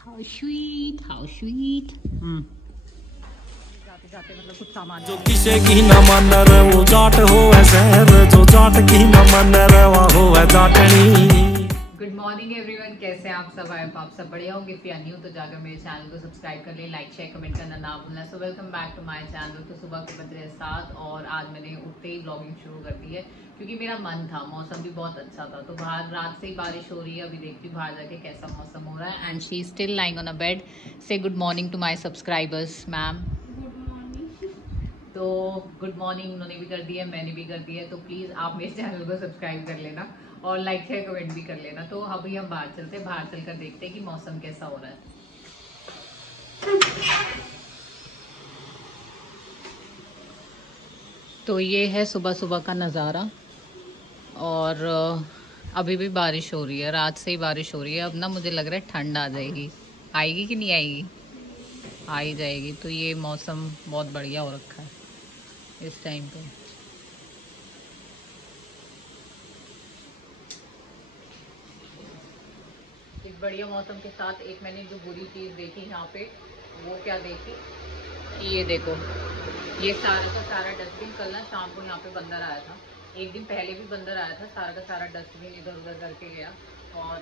How sweet, how sweet. जाते जाते मतलब कुछ सामान जो किसे की न मन रे वो जाट हो शहर जो जाट की न मन रे वो है जाटनी। गुड मॉर्निंग एवरीवन, कैसे हैं आप सब? आप सब बढ़िया होंगे। इफ यू आर न्यू तो जाकर मेरे चैनल को सब्सक्राइब कर ले, लाइक शेयर कमेंट करना ना भूलना। So welcome back to my channel. तो सुबह के बज रहे 7 और आज मैंने उठते ही ब्लॉगिंग शुरू कर दी है क्योंकि मेरा मन था, मौसम भी बहुत अच्छा था। तो बाहर रात से ही बारिश हो रही है, अभी देखती हूँ बाहर जाके कैसा मौसम हो रहा है। And she still lying on a bed. Say good morning to my subscribers ma'am. तो गुड मॉर्निंग उन्होंने भी कर दी है, मैंने भी कर दी है। तो प्लीज़ आप मेरे चैनल को सब्सक्राइब कर लेना और लाइक शेयर कमेंट भी कर लेना। तो अभी हम बाहर चलते हैं, बाहर चलकर देखते हैं कि मौसम कैसा हो रहा है। तो ये है सुबह सुबह का नज़ारा और अभी भी बारिश हो रही है, रात से ही बारिश हो रही है। अब ना मुझे लग रहा है ठंड आ जाएगी। आएगी कि नहीं आएगी? आ ही जाएगी। तो ये मौसम बहुत बढ़िया हो रखा है इस टाइम पे। इस बढ़िया मौसम के साथ एक मैंने जो बुरी चीज़ देखी यहाँ पे, वो क्या देखी कि ये देखो, ये सारा का सारा डस्टबिन कल ना शाम को यहाँ पे बंदर आया था। एक दिन पहले भी बंदर आया था, सारा का सारा डस्टबिन इधर उधर करके गया। और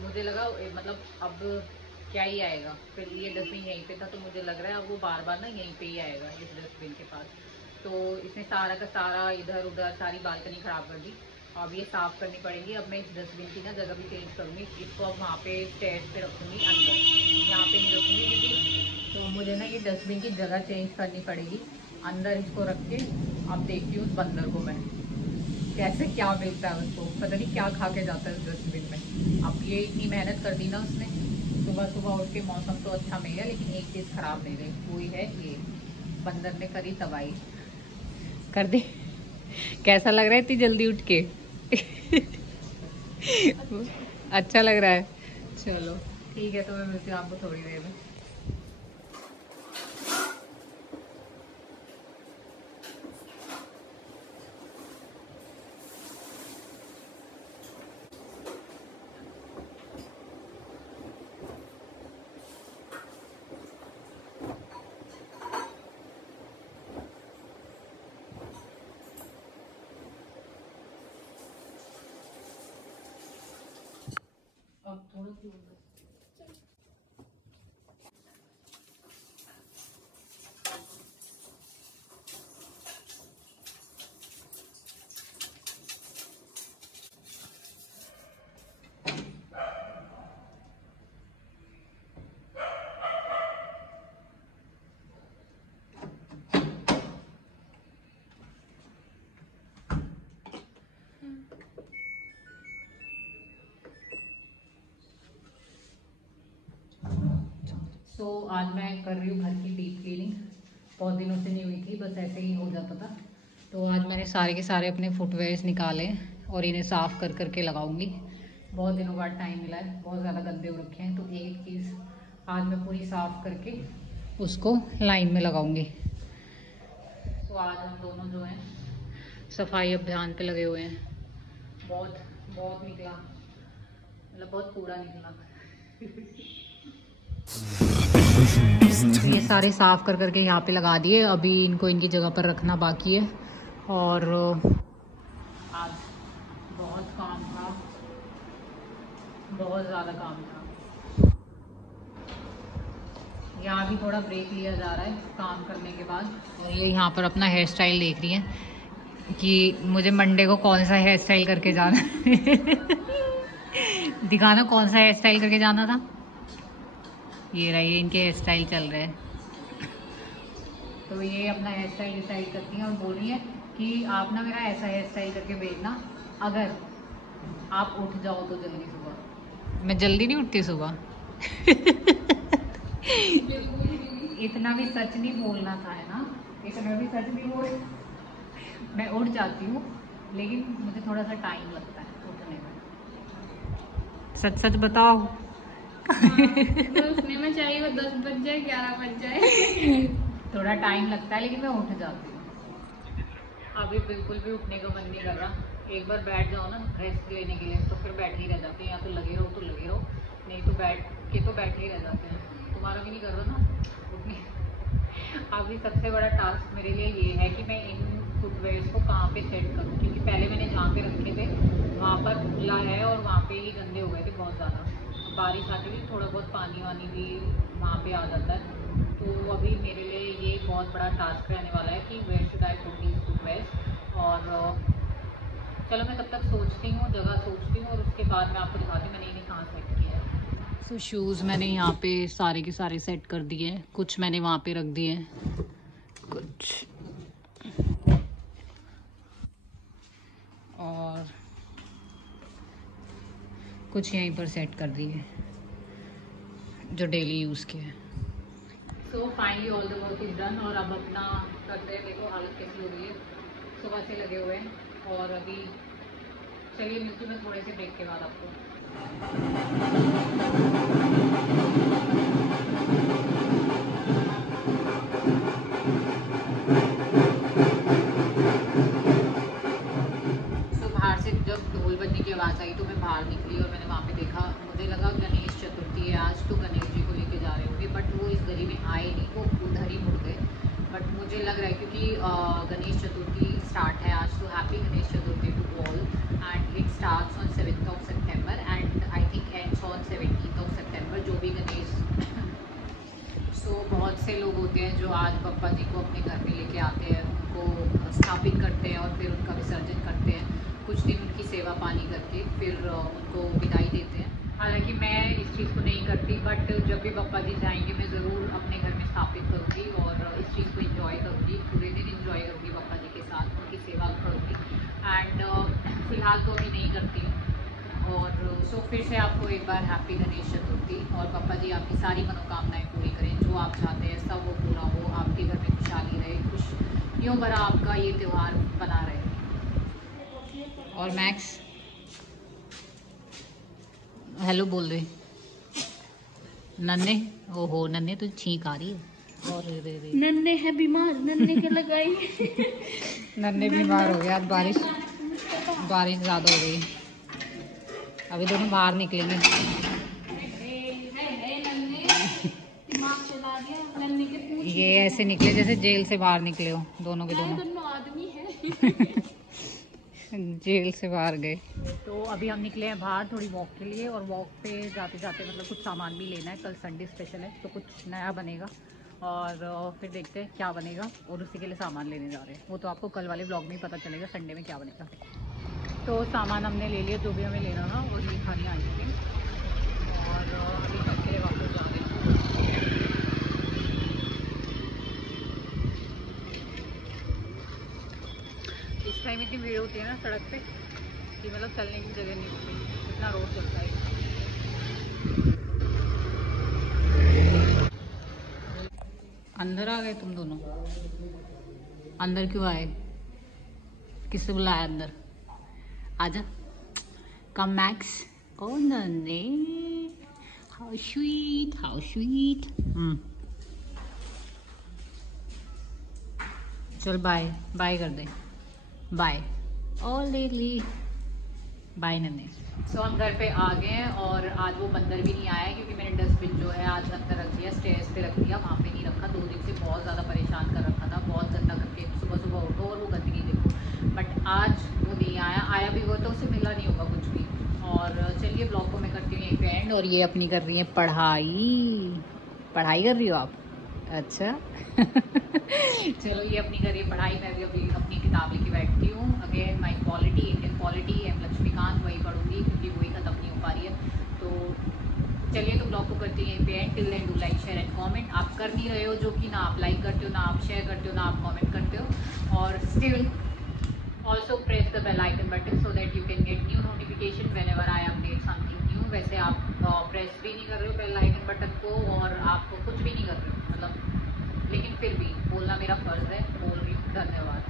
मुझे लगा मतलब अब क्या ही आएगा, फिर ये डस्टबिन यहीं पे था तो मुझे लग रहा है अब वो बार बार ना यहीं पे ही आएगा इस डस्टबिन के पास। तो इसने सारा का सारा इधर उधर सारी बालकनी ख़राब कर दी। अब ये साफ़ करनी पड़ेगी। अब मैं इस डस्टबिन की ना जगह भी चेंज करूँगी, इसको अब वहाँ पे स्टेयर्स पे रखूँगी अंदर, यहाँ पे नहीं रखूँगी क्योंकि तो मुझे ना ये डस्टबिन की जगह चेंज करनी पड़ेगी। अंदर इसको रख के अब देखती हूँ उस बंदर को मैं कैसे, क्या मिलता है उसको, पता नहीं क्या खा के जाता है उस डस्टबिन में। अब ये इतनी मेहनत कर दी ना उसने, सुबह सुबह उठ के मौसम तो अच्छा मिल गया लेकिन एक चीज़ ख़राब मिल गई, वही है ये बंदर ने करी तबाही कर दे। कैसा लग रहा है इतनी जल्दी उठ के? अच्छा लग रहा है। चलो ठीक है, तो मैं मिलती हूँ आपको थोड़ी देर में। अब थोड़ा आज मैं कर रही हूँ घर की डीप क्लीनिंग। बहुत दिनों से नहीं हुई थी, बस ऐसे ही हो जाता था। तो आज मैंने सारे के सारे अपने फुटवेयर्स निकाले और इन्हें साफ़ कर करके लगाऊंगी। बहुत दिनों बाद टाइम मिला है, बहुत ज़्यादा गंदे हो रखे हैं। तो एक चीज़ आज मैं पूरी साफ़ करके उसको लाइन में लगाऊंगी। तो आज हम दोनों जो हैं सफाई अभियान पे लगे हुए हैं। बहुत बहुत निकला, मतलब बहुत कूड़ा निकला। तो ये सारे साफ कर करके यहाँ पे लगा दिए, अभी इनको इनकी जगह पर रखना बाकी है। और आज बहुत काम था, बहुत ज़्यादा काम था। यहाँ भी थोड़ा ब्रेक लिया जा रहा है काम करने के बाद। और ये यहाँ पर अपना हेयर स्टाइल देख रही हैं कि मुझे मंडे को कौन सा हेयर स्टाइल करके जाना दिखाना कौन सा हेयर स्टाइल करके जाना था। ये रही, इनके हेयर स्टाइल चल रहे हैं। तो ये अपना हेयर स्टाइल डिसाइड करती हैं और बोल रही है कि आप ना मेरा ऐसा हेयर स्टाइल करके भेजना अगर आप उठ जाओ तो जल्दी सुबह। मैं जल्दी नहीं उठती सुबह। इतना भी सच नहीं बोलना था, है ना? इतना भी सच नहीं बोल, मैं उठ जाती हूँ लेकिन मुझे थोड़ा सा टाइम लगता है उठने में। सच सच बताओ। उठने में चाहिए वो 10 बज जाए 11 बज जाए। थोड़ा टाइम लगता है लेकिन मैं उठ जाती हूँ। अभी बिल्कुल भी उठने का मन नहीं कर रहा। एक बार बैठ जाओ ना रेस्ट लेने के लिए तो फिर बैठ ही रह जाते हैं, या तो लगे रहो तो लगे रहो। नहीं तो बैठे ही रह जाते हैं। तुम्हारा भी नहीं कर रहा ना उठने। अभी सबसे बड़ा टास्क मेरे लिए ये है कि मैं इन फुटवेयर्स को कहाँ पे सेट करूँ, क्योंकि पहले मैंने जहाँ पे रखे थे वहाँ पर खुला है और वहाँ पे ही गंदे हो गए थे बहुत ज़्यादा। बारिश आती थी, थोड़ा बहुत पानी वानी भी वहाँ पे आ जाता है। तो अभी मेरे लिए ये बहुत बड़ा टास्क रहने वाला है कि where should I put these footwears. और चलो मैं तब तक सोचती हूँ, जगह सोचती हूँ और उसके बाद मैं आपको दिखाती हूँ मैंने इन्हें कहाँ सेट किया है। तो शूज़ मैंने यहाँ पे सारे के सारे सेट कर दिए हैं, कुछ मैंने वहाँ पे रख दिए हैं, कुछ और कुछ यहीं पर सेट कर दिए जो डेली यूज़ के हैं। So finally all the work is done और अब अपना करते हैं। देखो हालत कैसी हो रही है, सुबह से लगे हुए हैं। और अभी चलिए मिलती हूँ मैं थोड़े से ब्रेक के बाद आपको। बाहर से जब ढोल बजने की आवाज़ आई तो मैं बाहर निकली और मैंने वहाँ पे देखा, मुझे लगा गणेश चतुर्थी है आज तो गणेश जी को लेके जा रहे होंगे, बट वो इस गली में आए नहीं, वो उधर ही मुड़ गए। बट मुझे लग रहा है क्योंकि गणेश चतुर्थी स्टार्ट है आज, तो happy Ganesh Chaturthi to all and it starts on 7th of September and I think ends on 17th of September, जो भी गणेश। सो बहुत से लोग होते हैं जो आज बप्पा जी को अपने घर में लेके आते हैं, उनको स्थापित करते हैं और फिर उनका विसर्जन करते हैं, कुछ दिन उनकी सेवा पानी करके फिर उनको विदाई देते हैं। हालांकि मैं इस चीज़ को नहीं करती, बट जब भी बप्पा जी जाएंगे मैं ज़रूर अपने घर में स्थापित करूँगी और इस चीज़ को एंजॉय करूँगी, पूरे दिन एंजॉय करूँगी बप्पा जी के साथ, उनकी सेवा करूँगी। एंड फ़िलहाल तो अभी नहीं करती हूँ। और सो फिर से आपको एक बार हैप्पी गणेश चतुर्थी, और बप्पा जी आपकी सारी मनोकामनाएं पूरी करें, जो आप चाहते हैं सब वो पूरा हो, आपके घर में खुशहाली रहे, खुशियों भरा आपका ये त्यौहार बना रहे। और मैक्स हेलो बोल रहे, नन्हे ओहो नन्हे तो छींक आ रही है। और नन्हे है बीमार, नन्हे के लगाई। नन्हे बीमार हो गया, आज बारिश ज़्यादा हो गई, अभी दोनों बाहर निकलेंगे। ये ऐसे निकले जैसे जेल से बाहर निकले हो, दोनों के दोनों आदमी है। जेल से बाहर गए। तो अभी हम निकले हैं बाहर थोड़ी वॉक के लिए, और वॉक पे जाते जाते मतलब कुछ सामान भी लेना है, कल संडे स्पेशल है तो कुछ नया बनेगा और फिर देखते हैं क्या बनेगा, और उसी के लिए सामान लेने जा रहे हैं। वो तो आपको कल वाले ब्लॉग में ही पता चलेगा संडे में क्या बनेगा। तो सामान हमने ले लिया जो भी हमें लेना था, और ये खाने आई थी और अभी घर के लिए वापस जा रहे हैं। इस टाइम इतनी भीड़ होती है ना सड़क पे कि मतलब चलने की जगह नहीं होती, इतना रोड चलता है। अंदर आ गए तुम दोनों? अंदर क्यों आए? किससे बुलाया अंदर? आजा, कम मैक्स। ओ नन्हे, हाउ स्वीट, हाउ स्वीट। चल बाय बाय कर दे, बाय ओ लेली, बाय नन्हे। सो हम घर पे आ गए हैं और आज वो बंदर भी नहीं आया क्योंकि मैंने डस्टबिन जो है आज अंदर रख दिया, स्टेयर्स पे रख दिया, वहाँ पे नहीं रखा। 2 दिन से बहुत ज़्यादा परेशान कर रखा था, बहुत गंदा करके सुबह सुबह उठो और वो गंदगी देखो, बट आज वो नहीं आया भी वो तो उसे मिला नहीं होगा कुछ भी। और चलिए ब्लॉग को मैं करती हूँ यहीं पे एंड, और ये अपनी कर रही है पढ़ाई कर रही हो आप? अच्छा चलो ये अपनी करिए पढ़ाई, मैं भी अभी अपनी किताब लेके बैठती हूँ। Again my polity, Indian polity, M Laxmikanth, वही पढ़ूंगी क्योंकि वही ख़त्म नहीं हो पा रही है। तो चलिए तो ब्लॉग को करती हैं पे एंड। Till then do like share and comment. आप कर नहीं रहे हो, जो कि ना आप लाइक करते हो, ना आप शेयर करते हो, ना आप कमेंट करते हो, और still also press the bell icon button so that you can get new notification whenever I update something new. वैसे आप प्रेस भी नहीं कर रहे हो बेल आइकन बटन को, और आप कुछ भी नहीं कर रहे हो मतलब, लेकिन फिर भी बोलना मेरा फर्ज है, बोल रही हूँ। धन्यवाद।